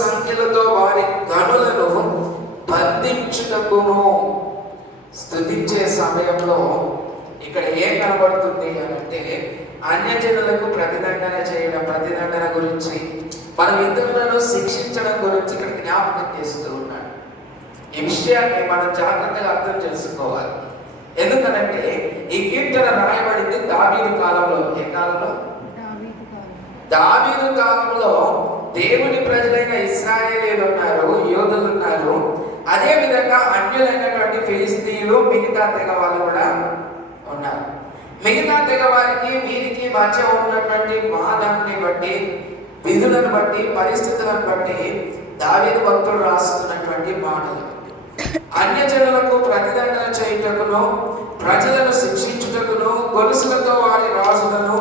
సంఖ్యలతో వారి గనులను బంధించుటకును. స్తుతించే సమయంలో ఇక్కడ ఏం కనబడుతుంది అని అంటే, అన్యజనులకు ప్రతిదండన చేయడం, ప్రతిదండన గురించి, మనం ఇతరులను శిక్షించడం గురించి ఇక్కడ జ్ఞాపకం చేస్తూ ఉన్నాడు. ఈ విషయాన్ని మనం జాగ్రత్తగా అర్థం చేసుకోవాలి. ఎందుకనంటే ఈ కీర్తన రాయబడింది దావీదు కాలంలో. ఏ కాలంలో? దావీదు కాలంలో దేవుని ప్రజలైన ఇశ్రాయేలీయులు ఉన్నారు, యోధులు ఉన్నారు. అదే విధంగా అన్యులైనటువంటి ఫిలిస్తీయులు, మిగతా తెగ వాళ్ళు కూడా ఉన్నారు. మిగతా తెగ వారికి వీరికి మధ్య ఉన్నటువంటి వాదాన్ని బట్టి, విధులను బట్టి, పరిస్థితులను బట్టి దావీదు భక్తుడు రాస్తున్నటువంటి మాటలు. అన్యజనులకు ప్రతిదండన చేయుటకును, ప్రజలను శిక్షించుటకును, గొలుసులతో వారి రాజులను,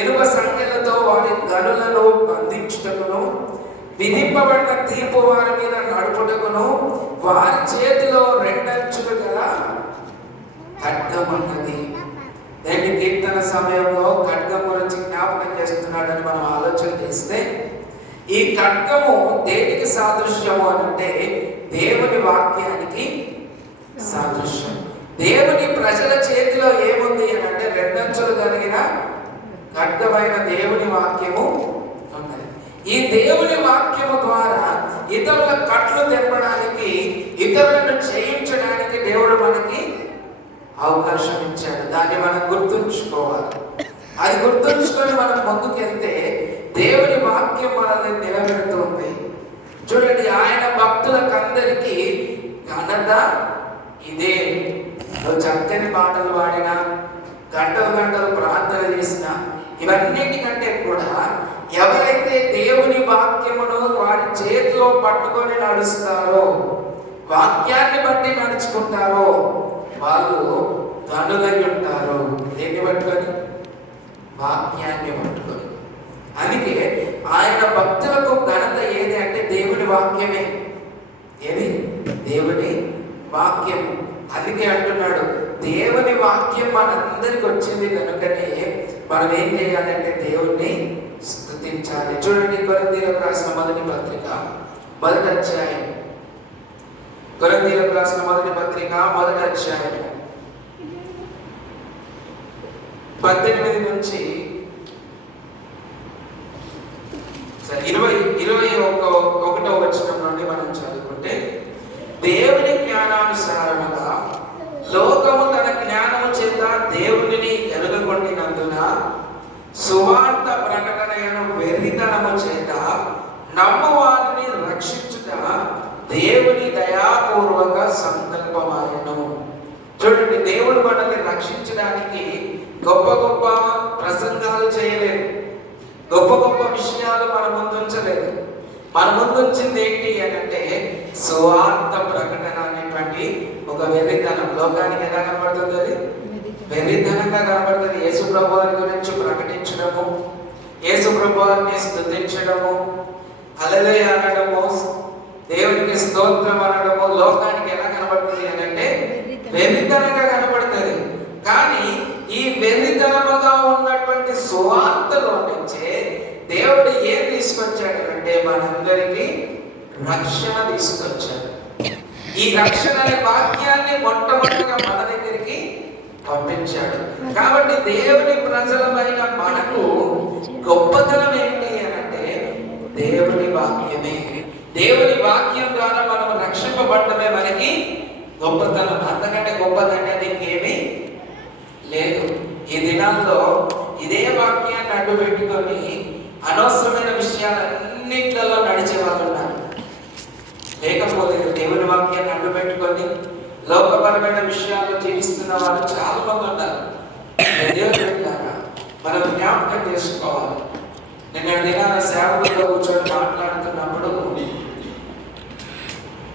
ఇనుప సంఖ్యలతో వారి గనులను బంధించుటకును, విధింపబడిన తీర్పు వారి మీద నడుపుటకును, వారి చేతిలో రెండంచులు గల ఖడ్గమున్నది. నేటి కీర్తన సమయంలో ఖడ్గం గురించి జ్ఞాపకం చేస్తున్నాడని మనం ఆలోచన చేస్తే, ఈ ఖడ్గము దేనికి సాదృశ్యము అనంటే దేవుని వాక్యానికి సాదృశ్యం. దేవుని ప్రజల చేతిలో ఏముంది అని అంటే రెండంచులు కలిగిన ఖడ్గమైన దేవుని వాక్యము ఉన్నది. ఈ దేవుని వాక్యము ద్వారా ఇతరుల కట్లు తెప్పడానికి, ఇతరులను చేయించడానికి దేవుడు మనకి అవకాశం ఇచ్చాడు. దాన్ని మనం గుర్తుంచుకోవాలి. అది గుర్తుంచుకొని మనం ముందుకెళ్తే దేవుని వాక్యం మనల్ని నిలబెడుతుంది. చూడండి, ఆయన భక్తులకందరికీ ఘనత ఇదే. నువ్వు చక్కని పాటలు పాడినా, గంటలు గంటలు ప్రార్థన చేసినా, ఇవన్నిటికంటే కూడా ఎవరైతే దేవుని వాక్యమును వారి చేతిలో పట్టుకొని నడుస్తారో, వాక్యాన్ని బట్టి నడుచుకుంటారో, వాళ్ళు ధనులై ఉంటారు. దేన్ని పట్టుకొని? వాక్యాన్ని పట్టుకొని. అందుకే ఆయన భక్తులకు ఘనత ఏది అంటే దేవుని వాక్యమే. ఏది? దేవుని వాక్యం. అందుకే అంటున్నాడు, దేవుని వాక్యం మనందరికి వచ్చింది కనుకనే మనం ఏం చేయాలంటే దేవుణ్ణి స్తుతించాలి. చూడండి, కొరింథీయులకు రాసిన మొదటి పత్రిక మొదటి అధ్యాయం, కొరింథీయులకు రాసిన మొదటి పత్రిక మొదటి అధ్యాయం 18 నుంచి 21వ వచనం నుండి మనం చదువుకుంటే, దేవుని జ్ఞానానుసారముగా లోకము తన జ్ఞానము చేత దేవునిని ఎరుగగొట్టినందున సువార్త ప్రకటనను వెర్రితనము చేత నమ్ము వారిని రక్షించుట దేవుని దయాపూర్వక సంకల్పమాయను. చూడండి, దేవుడు మనల్ని రక్షించడానికి గొప్ప గొప్ప ప్రసంగాలు చేయలేదు, గొప్ప గొప్ప విషయాలు మన ముందుంచలేదు. మన ముందుంచింది ఏంటి అని అంటే సువార్త ప్రకటన అనేటువంటి ఒక వెర్రితనం. లోకానికి ఎలా కనబడుతుంది? అది వెర్రితనంగా కనబడుతుంది. యేసు ప్రభువారి గురించి ప్రకటించడము, యేసు ప్రభువారిని స్తుతించడము, హల్లెలూయా అనడము, దేవునికి స్తోత్రం అనడము లోకానికి ఎలా కనబడుతుంది అని అంటే వెర్రితనంగా కనబడుతుంది. కానీ ఈ వెర్రితనముగా ఉన్నటువంటి సువార్తలో నుంచే దేవుడు ఏం తీసుకొచ్చాడు అంటే మనందరికీ రక్షణ తీసుకొచ్చాడు. ఈ రక్షణ అనే వాక్యాన్ని మొట్టమొదటిగా మన దగ్గరికి పంపించాడు. కాబట్టి దేవుని ప్రజలమైన మనకు గొప్పతనం ఏంటి అని అంటే దేవుని వాక్యమే. దేవుని వాక్యం ద్వారా మనం రక్షింపబడటమే మనకి గొప్పతనం. అంతకంటే గొప్పదనేది ఇంకేమీ లేదు. ఈ దినాల్లో ఇదే వాక్యాన్ని అడ్డు పెట్టుకొని అనవసరమైన విషయాలన్నిట్లలో నడిచే వాళ్ళు ఉన్నారు. లేకపోతే దేవుని వాక్యాన్ని అడ్డు పెట్టుకొని లోకపరమైన విషయాల్లో జీవిస్తున్న వాళ్ళు చాలా మంది ఉన్నారు. దేవుని మనం జ్ఞాపకం చేసుకోవాలి. నిన్న దినాల సేవకులతో కూర్చొని మాట్లాడుతున్నప్పుడు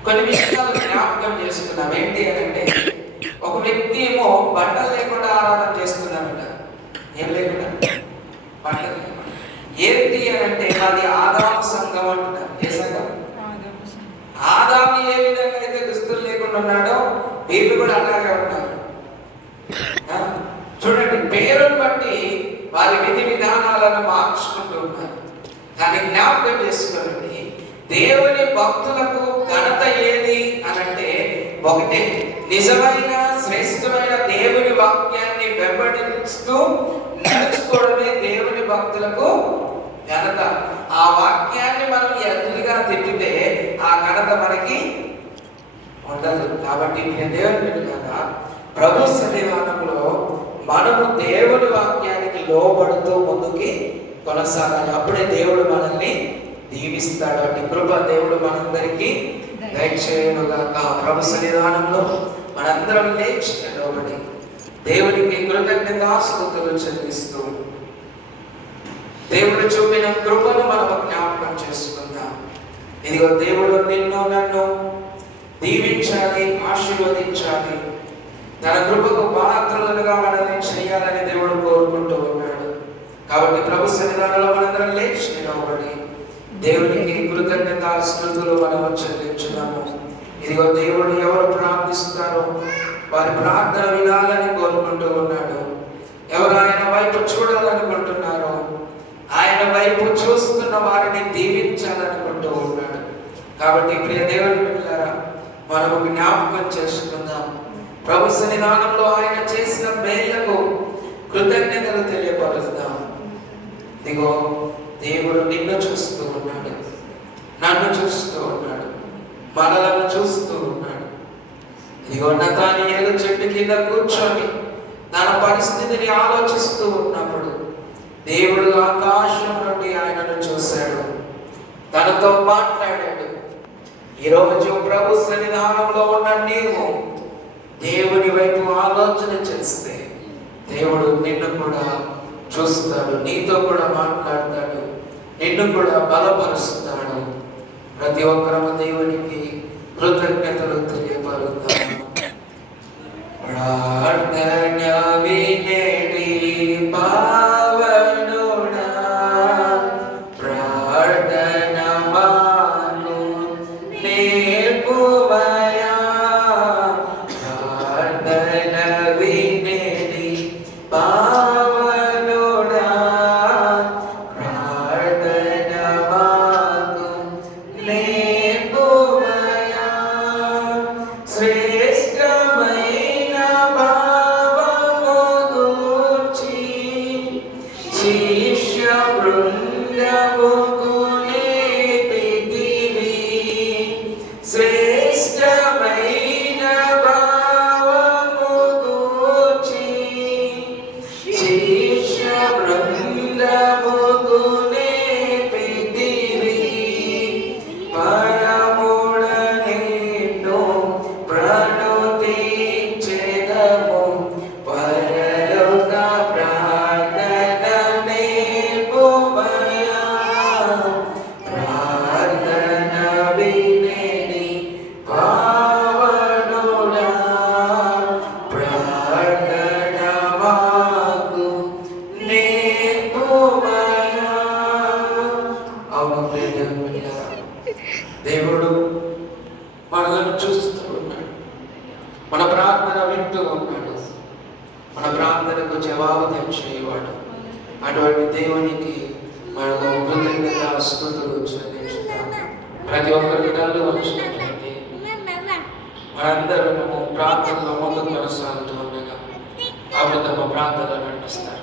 కొన్ని విషయాలు జ్ఞాపకం చేసుకున్నాం. ఏంటి అని అంటే ఒక వ్యక్తి ఏమో బట్టలు లేకుండా ఆరాధన చేస్తున్నారట. ఏం లేకుండా బట్టలు ఏంటి అని అంటే అది ఆదాము సంఘం అంటున్నారు. ఏ సంఘం? ఆదాము ఏ విధంగా అయితే దుస్తులు లేకుండా ఉన్నాడో వీళ్ళు కూడా అలాగే ఉన్నారు. చూడండి, పేరును బట్టి వారి విధి విధానాలను మార్చుకుంటూ ఉన్నారు. కానీ జ్ఞాపకం చేసుకోండి, దేవుని భక్తులకు ఘనత ఏది అనంటే ఒకటే, నిజమైన శ్రేష్టమైన దేవుని వాక్యాన్ని వెంబడిస్తూ నడుచుకోవడమే దేవుని భక్తులకు ఘనత. ఆ వాక్యాన్ని మనం ఎదురుగా తిప్పితే ఆ ఘనత మనకి ఉండదు. కాబట్టి దేవుని బిడ్డలారా, ప్రభు సన్నిధానంలో మనము దేవుని వాక్యానికి లోబడుతూ ముందుకి కొనసాగాలి. అప్పుడే దేవుడు మనల్ని దీవిస్తాడు. అట్టి కృప దేవుడు మనందరికీ దయచేయునుగాక. ప్రభు సన్నిధానంలో మనందరం లేచి నిలబడి దేవునికి కృతజ్ఞతాస్తుతులు చెల్లిస్తూ దేవుడు చూపిన కృపను మనం జ్ఞాపకం చేసుకుందాం. ఇదిగో దేవుడు నిన్ను నన్ను దీవించాలి, ఆశీర్వదించాలి, తన కృపకు పాత్రలుగా మనల్ని చేయాలని దేవుడు కోరుకుంటూ ఉన్నాడు. కాబట్టి ప్రభు సన్నిధానంలో మనందరం లేచి నిలబడి దేవునికి కృతజ్ఞతాస్తుతులు మనము చెల్లించున్నాము. ఇదిగో దేవుడు ఎవరు ప్రార్థిస్తారో వారి ప్రార్థన వినాలని కోరుకుంటూ ఉన్నాడు. ఎవరు ఆయన వైపు చూడాలనుకుంటున్నారో ఆయన వైపు చూస్తున్న వారిని దీవించాలనుకుంటూ ఉన్నాడు. కాబట్టి ప్రియ దేవుని బిడ్డలారా, మనము జ్ఞాపకం చేసుకుందాం. ప్రభు సన్నిధానంలో ఆయన చేసిన మేళ్లకు కృతజ్ఞతలు తెలియపరుస్తాం. ఇదిగో దేవుడు నిన్ను చూస్తూ ఉన్నాడు, నన్ను చూస్తూ ఉన్నాడు, మనలను చూస్తూ ఉన్నాడు. ఇదిగో నతానియేలు చెట్టు కింద కూర్చొని తన పరిస్థితిని ఆలోచిస్తూ ఉన్నప్పుడు దేవుడు ఆకాశం నుండి ఆయనను చూశాడు, తనతో మాట్లాడాడు. ఈరోజు ప్రభు సన్నిధానంలో ఉన్న నీవు దేవుని వైపు ఆలోచన చేస్తే దేవుడు నిన్ను కూడా చూస్తాడు, నీతో కూడా మాట్లాడతాడు, నిన్ను కూడా బలపరుస్తాడు. ప్రతి ఒక్కరము దేవునికి కృతజ్ఞతలు తెలియపరుస్తాము. ప్రార్థన వినేటి పావనుడా, ప్రార్థన మాను నేర్పుమయా, ప్రార్థన వినేటి పావనుడా, ప్రార్థన మాను నేర్పుమయా, శ్రేష్టమైన భావము గూర్చి శిష్య బృందముకు నేర్పితివి, శ్రేష్టమైన భావము గూర్చి శిష్య బృందముకు నేర్పితివి, పరముడ నిన్ను ప్రణుతించెదము, పరలోక ప్రార్థన నేర్పుమయా, ప్రార్థన వినేటి పావనుడా, ప్రార్థన మాకు నేర్పుమయా. అవును ప్రియ దేవుని బిడ్డలారా, దేవుడు మనలను చూస్తూ ఉన్నాడు, మన ప్రార్థన వింటూ ఉన్నాడు, మన ప్రార్థనకు జవాబు తెచ్చేవాడు. అటువంటి దేవునికి మనము కృతజ్ఞతాస్తుతులు చెల్లించుతాం. ప్రతి ఒక్కరి కళ్ళు వచ్చినట్లయితే మనందరము ప్రార్థనలో ముందుకు కొనసాగుతూ ఉండగా ఆవిడ తమ ప్రార్థనలు నడిపిస్తారు.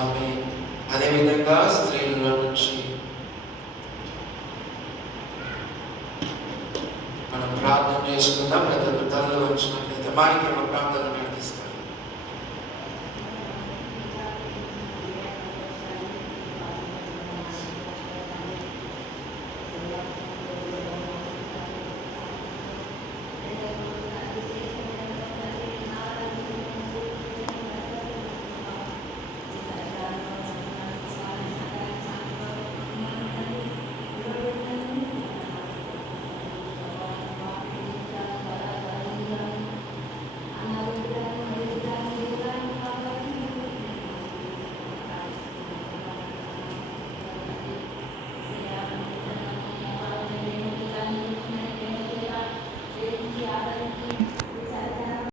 ఆమె అదేవిధంగా స్త్రీల నుంచి మనం ప్రార్థన చేసుకుందాం. ప్రతి ఒక్క తల్లి వచ్చినట్లయితే మారికి ప్రార్థన